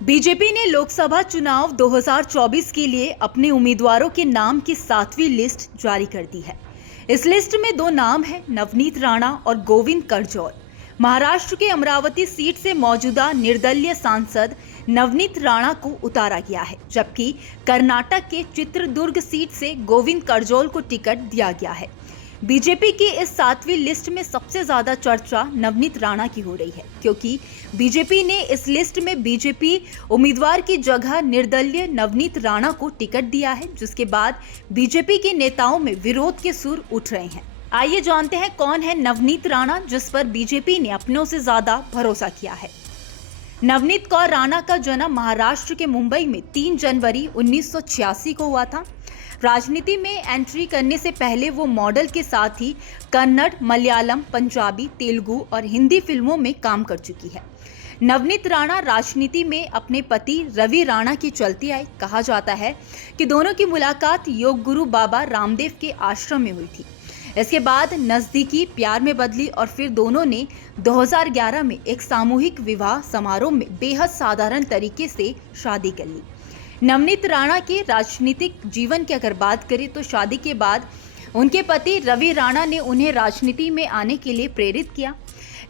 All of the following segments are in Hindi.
बीजेपी ने लोकसभा चुनाव 2024 के लिए अपने उम्मीदवारों के नाम की 7वीं लिस्ट जारी कर दी है। इस लिस्ट में दो नाम हैं, नवनीत राणा और गोविंद करजोल। महाराष्ट्र के अमरावती सीट से मौजूदा निर्दलीय सांसद नवनीत राणा को उतारा गया है, जबकि कर्नाटक के चित्रदुर्ग सीट से गोविंद करजोल को टिकट दिया गया है। बीजेपी की इस 7वीं लिस्ट में सबसे ज्यादा चर्चा नवनीत राणा की हो रही है, क्योंकि बीजेपी ने इस लिस्ट में बीजेपी उम्मीदवार की जगह निर्दलीय नवनीत राणा को टिकट दिया है, जिसके बाद बीजेपी के नेताओं में विरोध के सुर उठ रहे हैं। आइए जानते हैं कौन है नवनीत राणा, जिस पर बीजेपी ने अपनों से ज्यादा भरोसा किया है। नवनीत कौर राणा का जन्म महाराष्ट्र के मुंबई में 3 जनवरी 1986 को हुआ था। राजनीति में एंट्री करने से पहले वो मॉडल के साथ ही कन्नड़, मलयालम, पंजाबी, तेलुगु और हिंदी फिल्मों में काम कर चुकी है। नवनीत राणा राजनीति में अपने पति रवि राणा की चलती आई। कहा जाता है कि दोनों की मुलाकात योग गुरु बाबा रामदेव के आश्रम में हुई थी। इसके बाद नजदीकी प्यार में बदली और फिर दोनों ने 2011 में एक सामूहिक विवाह समारोह में बेहद साधारण तरीके से शादी कर ली। नवनीत राणा के राजनीतिक जीवन की अगर बात करें तो शादी के बाद उनके पति रवि राणा ने उन्हें राजनीति में आने के लिए प्रेरित किया।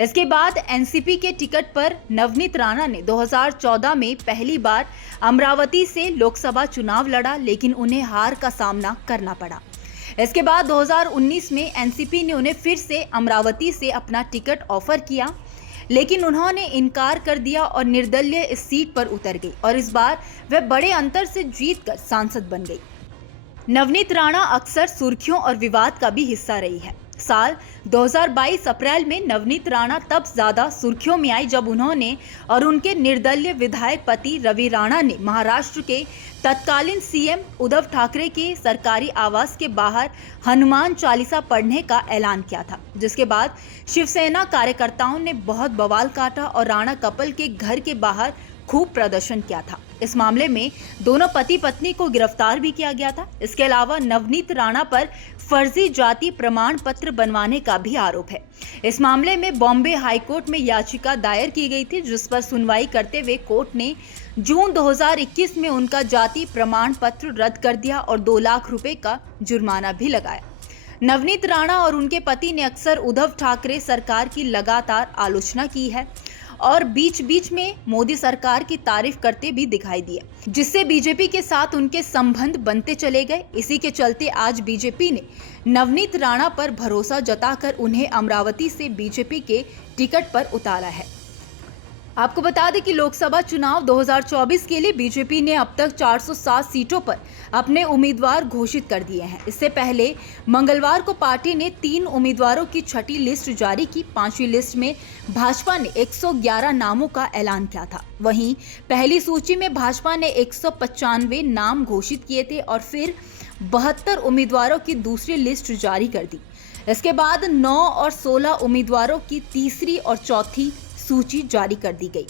इसके बाद एनसीपी के टिकट पर नवनीत राणा ने 2014 में पहली बार अमरावती से लोकसभा चुनाव लड़ा, लेकिन उन्हें हार का सामना करना पड़ा। इसके बाद 2019 में एनसीपी ने उन्हें फिर से अमरावती से अपना टिकट ऑफर किया, लेकिन उन्होंने इनकार कर दिया और निर्दलीय इस सीट पर उतर गई और इस बार वह बड़े अंतर से जीतकर सांसद बन गई। नवनीत राणा अक्सर सुर्खियों और विवाद का भी हिस्सा रही है। साल 2022 अप्रैल में नवनीत राणा तब ज्यादा सुर्खियों में आई जब उन्होंने और उनके निर्दलीय विधायक पति रवि राणा ने महाराष्ट्र के तत्कालीन सीएम उद्धव ठाकरे के सरकारी आवास के बाहर हनुमान चालीसा पढ़ने का ऐलान किया था, जिसके बाद शिवसेना कार्यकर्ताओं ने बहुत बवाल काटा और राणा कपल के घर के बाहर खूब प्रदर्शन किया था। इस मामले में दोनों पति पत्नी को गिरफ्तार भी किया गया था। इसके अलावा नवनीत राणा पर फर्जी जाति प्रमाण पत्र बनवाने का भी आरोप है। इस मामले में बॉम्बे हाईकोर्ट में याचिका दायर की गई थी, जिस पर सुनवाई करते हुए कोर्ट ने जून 2021 में उनका जाति प्रमाण पत्र रद्द कर दिया और 2 लाख रुपए का जुर्माना भी लगाया। नवनीत राणा और उनके पति ने अक्सर उद्धव ठाकरे सरकार की लगातार आलोचना की है और बीच बीच में मोदी सरकार की तारीफ करते भी दिखाई दिए, जिससे बीजेपी के साथ उनके संबंध बनते चले गए। इसी के चलते आज बीजेपी ने नवनीत राणा पर भरोसा जताकर उन्हें अमरावती से बीजेपी के टिकट पर उतारा है। आपको बता दें कि लोकसभा चुनाव 2024 के लिए बीजेपी ने अब तक 407 सीटों पर अपने उम्मीदवार घोषित कर दिए हैं। इससे पहले मंगलवार को पार्टी ने 3 उम्मीदवारों की छठी लिस्ट जारी की। 5वीं लिस्ट में भाजपा ने 111 नामों का ऐलान किया था। वहीं पहली सूची में भाजपा ने 195 नाम घोषित किए थे और फिर 72 उम्मीदवारों की दूसरी लिस्ट जारी कर दी। इसके बाद 9 और 16 उम्मीदवारों की तीसरी और चौथी सूची जारी कर दी गई।